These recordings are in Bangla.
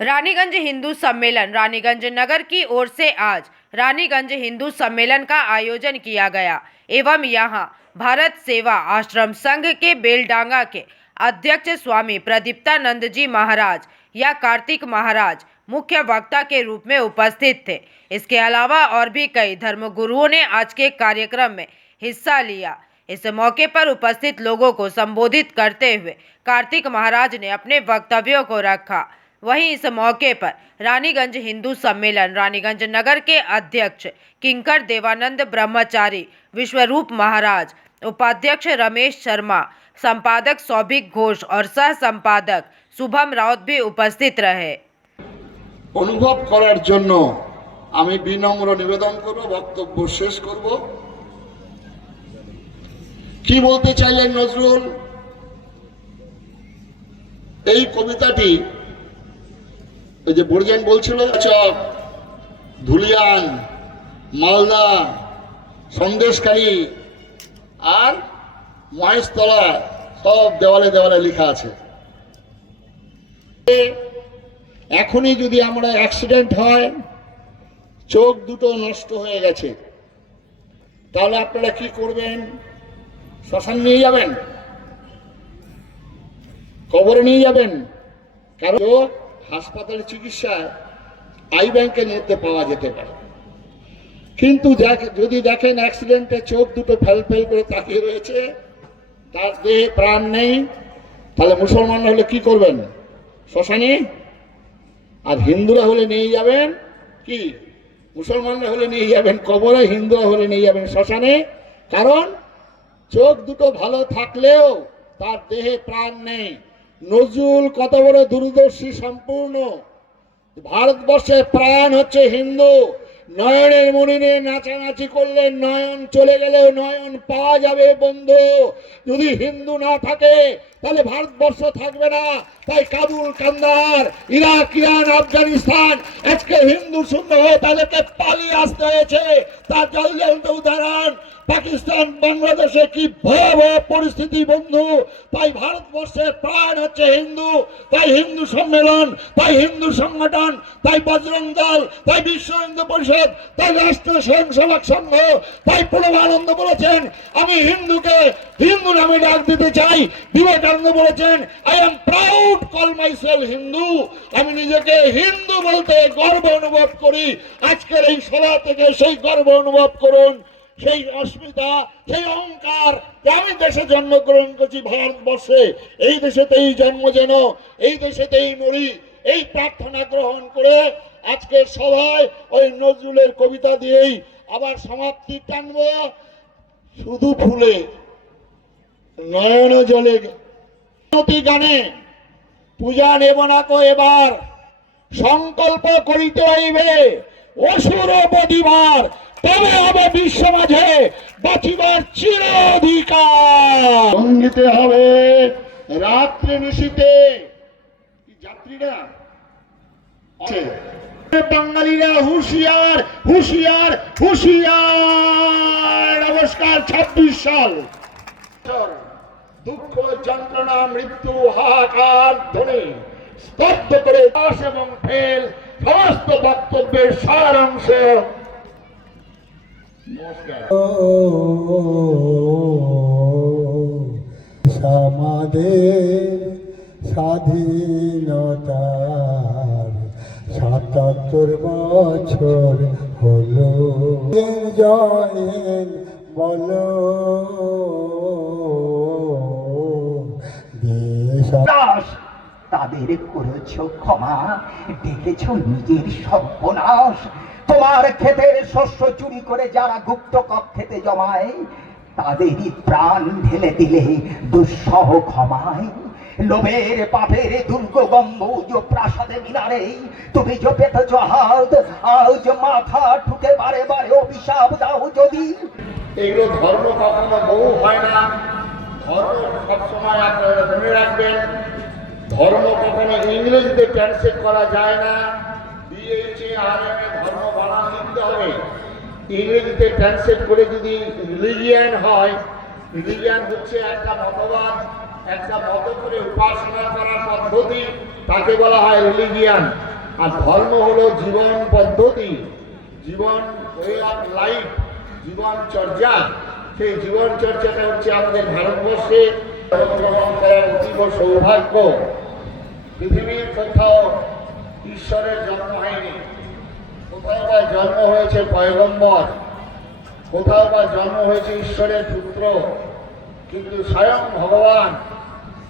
रानीगंज हिंदू सम्मेलन रानीगंज नगर की ओर से आज रानीगंज हिंदू सम्मेलन का आयोजन किया गया एवं यहां भारत सेवा आश्रम संघ के बेलडांगा के अध्यक्ष स्वामी प्रदीप्तानंद जी महाराज या कार्तिक महाराज मुख्य वक्ता के रूप में उपस्थित थे। इसके अलावा और भी कई धर्मगुरुओं ने आज के कार्यक्रम में हिस्सा लिया। इस मौके पर उपस्थित लोगों को संबोधित करते हुए कार्तिक महाराज ने अपने वक्तव्यों को रखा। वहीं इस मौके पर रानीगंज हिंदू सम्मेलन रानीगंज नगर के अध्यक्ष किंकर देवानंद ब्रह्मचारी, विश्वरूप महाराज, उपाध्यक्ष रमेश शर्मा, संपादक सौभिक घोष और सह संपादक शुभम राउत भी उपस्थित रहे। अनुभव करार जन्य आमी विनम्र निवेदन करब, बक्तव्य शेष करब। कि बोलते चाइलेन नजरुल? এই কবিতাটি ওই যে বর্জন বলছিল, চক, ধুলিয়ান, মালদা, সন্দেশকারী আর মহেশতলা সব দেওয়ালে দেওয়ালে লেখা আছে। এখনই যদি আমরা অ্যাক্সিডেন্ট হয়, চোখ দুটো নষ্ট হয়ে গেছে, তাহলে আপনারা কি করবেন? শ্মশান নিয়ে যাবেন, কবরে নিয়ে যাবেন। কারণ হাসপাতালে চিকিৎসায় আই ব্যাংকের মধ্যে পাওয়া যেতে পারে, কিন্তু যদি দেখেন অ্যাক্সিডেন্টে চোখ দুটো ফেল ফেল করে তাকিয়ে রয়েছে, তার দেহে প্রাণ নেই, তাহলে মুসলমানরা হলে কি করবেন? শ্মশানে। আর হিন্দুরা হলে নিয়ে যাবেন কি? মুসলমানরা হলে নিয়ে যাবেন কবরে, হিন্দুরা হলে নিয়ে যাবেন শ্মশানে। কারণ চোখ দুটো ভালো থাকলেও তার দেহে প্রাণ নেই। নজরুল কত বড় দূরদর্শী সম্পূর্ণ। ভারতবর্ষের প্রাণ হচ্ছে হিন্দু। নয়নের মনিনে নাচানাচি করলে নয়ন চলে গেলেও নয়ন পাওয়া যাবে বন্ধু। যদি হিন্দু না থাকে তাহলে ভারতবর্ষ থাকবে না। তাই কাবুল, কান্দাহার, ইরাক, ইরান, আফগানিস্তান আজকে হিন্দু শূন্য হয়ে তাদেরকে পালিয়ে আসতে হয়েছে। তার জ্বলন্ত উদাহরণ পাকিস্তান, বাংলাদেশে কি ভয়াবহ পরিস্থিতি বন্ধু। তাই ভারতবর্ষের প্রাণ হচ্ছে হিন্দু। তাই হিন্দু সম্মেলন, তাই হিন্দু সংগঠন, তাই বজরং দল, তাই বিশ্ব হিন্দু পরিষদ, তাই রাষ্ট্রীয় স্বয়ংসেবক সংঘ, তাই প্রণবানন্দ বলেছেন আমি হিন্দুকে হিন্দু নামে ডাক দিতে চাই। বিবেকানন্দ বলেছেন I am proud call myself Hindu. আমি নিজেকে হিন্দু বলতে গর্ব অনুভব করি। আজকের এই সভা থেকে সেই গর্ব অনুভব করুন, সেই অস্মিতা, সেই অহংকার যে আমি দেশে জন্মগ্রহণ করছি, ভারতবর্ষে, এই দেশেতেই জন্ম যেন, এই দেশেতেই মরি, এই প্রার্থনা গ্রহণ করে আজকের সভায় ওই নজরুলের কবিতা দিয়েই আবার সমাপ্তি টানব। শুধু ফুলে নয়ন জলে গানে পূজা নেব না কো এবার, সংকল্প করিতে হইবে অসুর বদিবার, তবে হবে বিশ্ব মাঝে বাঁচিবার চির অধিকার। সঙ্গীতে হবে রাত্রে নিশীতে। যাত্রীরা বাঙালিরা হুঁশিয়ার, হুঁশিয়ার, হুঁশিয়ার। নমস্কার। 26 সাল দুঃখ, যন্ত্রণা, মৃত্যু, হাহাকার ধ্বনি স্তব্ধ করে দাস এবং ফেল সমস্ত বক্তব্যের সারাংশ। আমাদের স্বাধীনতার ৭৭ বছর হলো। জয়েন বলো দেশ, তাদের করেছ ক্ষমা, দেখেছ নিজের সর্বনাশ। তোমার ক্ষেতের শস্য চুরি করে যারা গুপ্ত কক্ষেতে জমায়, তাদেরই প্রাণ ঢেলে দিলে দুঃসহ ক্ষমায়। লোভের পাপের দুর্গ গম্বুজ প্রাসাদে মিনারে তুমি যে পেতেছ হাত, আজ মাথা ঠুকে বারে বারে অভিশাপ দাও যদি। এগুলো ধর্ম কখনো বহু হয় না। ধর্ম সবসময় আপনারা মনে রাখবেন, ধর্ম কখনো ইংরেজিতে ট্রান্সলেট করা যায় না। ধর্ম বানান লিখতে হবে। ইংরেজিতে ট্রান্সলেট করে যদি রিলিজিয়ান হয়, রিলিজিয়ান হচ্ছে একটা মতবাদ, একটা মত করে উপাসনা করার পদ্ধতি, তাকে বলা হয় রিলিজিয়ান। আর ধর্ম হলো জীবন পদ্ধতি, জীবন ওয়ে অফ লাইফ, জীবন চর্যা। সেই জীবন চর্চাটা হচ্ছে আমাদের ভারতবর্ষে জন্মগ্রহণ করার অতীব সৌভাগ্য। পৃথিবীর কোথাও ঈশ্বরের জন্ম হয়নি, কোথাও বা জন্ম হয়েছে পয়গম্বর, কোথাও বা জন্ম হয়েছে ঈশ্বরের পুত্র, কিন্তু স্বয়ং ভগবান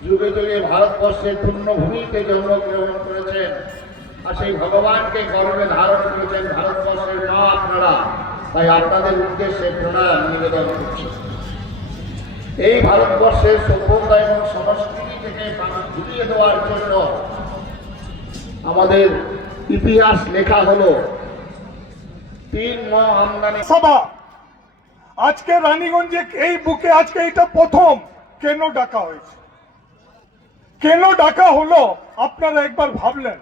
যুগে যুগে ভারতবর্ষের পূর্ণভূমিতে জন্মগ্রহণ করেছেন। আর সেই ভগবানকে গর্বে ধারণ করেছেন ভারতবর্ষের মা আপনারা। তাই আপনাদের উদ্দেশ্যে প্রণাম নিবেদন করছি। এই ভারতবর্ষের সভ্যতা এবং সংস্কৃতি থেকে ঘুরিয়ে দেওয়ার জন্য আমাদের ইতিহাস লেখা হলো 3 আমদানি সভা। আজকে রানীগঞ্জে এই বুকে আজকে এটা প্রথম কেন ডাকা হয়েছে, কেন ডাকা হলো আপনারা একবার ভাবলেন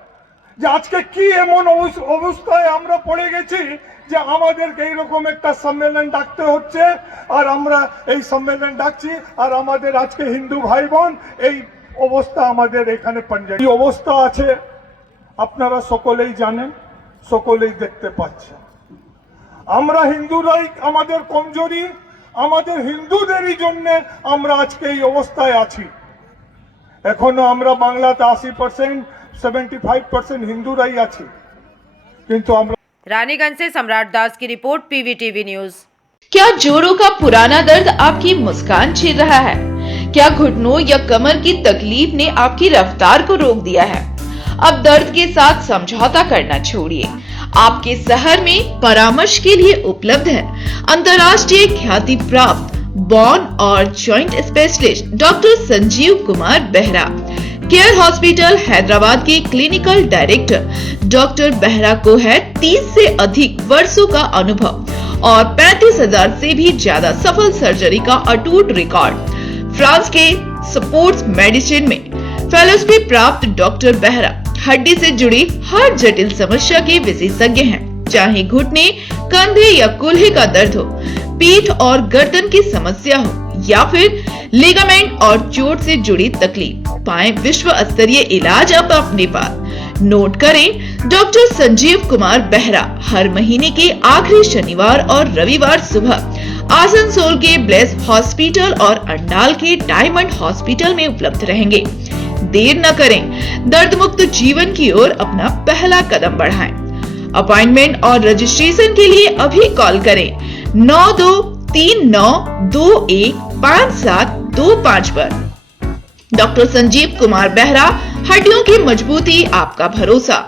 যে আজকে কি এমন অবস্থায় আমরা পড়ে গেছি যে আমাদেরকে এইরকম একটা সম্মেলন ডাকতে হচ্ছে, আর আমরা এই সম্মেলন ডাকছি, আর আমাদের আজকে হিন্দু ভাই বোন এই অবস্থা আমাদের এখানে পাঞ্জাবি অবস্থা আছে আপনারা সকলেই জানেন, সকলেই দেখতে পাচ্ছেন। আমরা হিন্দুরাই আমাদের কমজোরি, আমাদের হিন্দুদেরই জন্য আমরা আজকে এই অবস্থায় আছি। এখনো আমরা বাংলাতে 80%, 75% हिंदूराई आछि, किंतु আমরা रानीगंज से सम्राट दास की रिपोर्ट, पीवीटीवी न्यूज। क्या जोड़ों का पुराना दर्द आपकी मुस्कान छीन रहा है? क्या घुटनों या कमर की तकलीफ ने आपकी रफ्तार को रोक दिया है? अब दर्द के साथ समझौता करना छोड़िए। आपके शहर में परामर्श के लिए उपलब्ध है अंतर्राष्ट्रीय ख्याति प्राप्त बॉन और joint specialist doctor Sanjeev Kumar Behera. Care hospital Hyderabad के क्लिनिकल डायरेक्टर डॉक्टर बेहरा को है 30 से अधिक वर्षों का अनुभव और 35,000 से भी ज्यादा सफल सर्जरी का अटूट रिकॉर्ड। फ्रांस के स्पोर्ट्स मेडिसिन में फेलोशिप प्राप्त डॉक्टर बेहरा हड्डी से जुड़ी हर जटिल समस्या के विशेषज्ञ हैं। चाहे घुटने, कंधे या कूल्हे का दर्द हो, पीठ और गर्दन की समस्या हो या फिर लिगामेंट और चोट से जुड़ी तकलीफ, पाएं विश्व स्तरीय इलाज अब अपने पास। नोट करें, डॉक्टर संजीव कुमार बेहरा हर महीने के आखिरी शनिवार और रविवार सुबह आसनसोल के ब्लेस हॉस्पिटल और अंडाल के डायमंड हॉस्पिटल में उपलब्ध रहेंगे। देर न करें, दर्द मुक्त जीवन की ओर अपना पहला कदम बढ़ाएं। अपॉइंटमेंट और रजिस्ट्रेशन के लिए अभी कॉल करें 9239215725 पर। डॉक्टर संजीव कुमार बेहरा, हड्डियों की मजबूती आपका भरोसा।